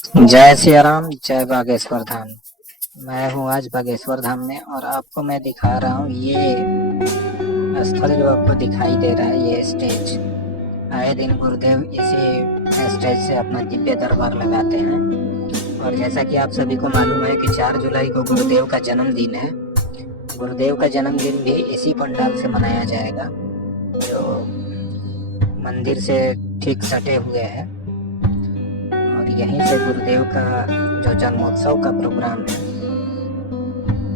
जय सिया राम, जय बागेश्वर धाम। मैं हूँ आज बागेश्वर धाम में और आपको मैं दिखा रहा हूँ ये स्थल जो आपको दिखाई दे रहा है। ये स्टेज आए दिन गुरुदेव इसी स्टेज से अपना दिव्य दरबार लगाते हैं। और जैसा कि आप सभी को मालूम है कि 4 जुलाई को गुरुदेव का जन्मदिन है। गुरुदेव का जन्मदिन भी इसी पंडाल से मनाया जाएगा, जो मंदिर से ठीक सटे हुए है। और यहीं से गुरुदेव का जो जन्मोत्सव का प्रोग्राम है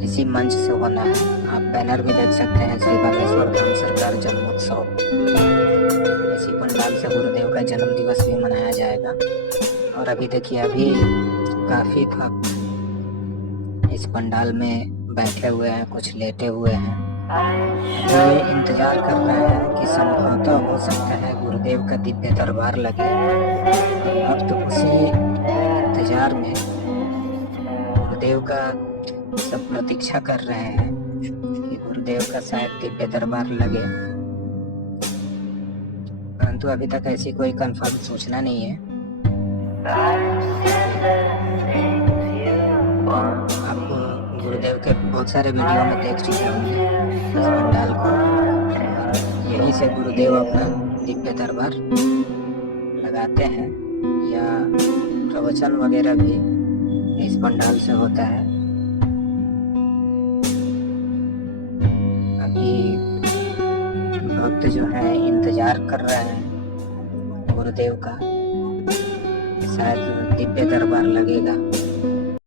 इसी मंच से होना है। आप बैनर भी देख सकते हैं, श्री बागेश्वर धाम सरकार जन्मोत्सव। इसी पंडाल से गुरुदेव का जन्म दिवस भी मनाया जाएगा। और अभी देखिए, अभी काफी भक्त इस पंडाल में बैठे हुए हैं, कुछ लेटे हुए हैं। अभी ये इंतजार कर रहे हैं कि संभवतः हो सकता है गुरुदेव का दिव्य दरबार लगे। अब तो उसी इंतजार में गुरुदेव का सब प्रतीक्षा कर रहे हैं कि गुरुदेव का शायद दिव्य दरबार लगे, परंतु अभी तक ऐसी कोई कंफर्म सूचना नहीं है। आप गुरुदेव के बहुत सारे वीडियो में देख चुके होंगे इस पंडाल को। और यहीं से गुरुदेव अपना दिव्य दरबार लगाते हैं, या प्रवचन वगैरह भी इस पंडाल से होता है। अभी भक्त जो है इंतजार कर रहे हैं गुरुदेव का, शायद दिव्य दरबार लगेगा।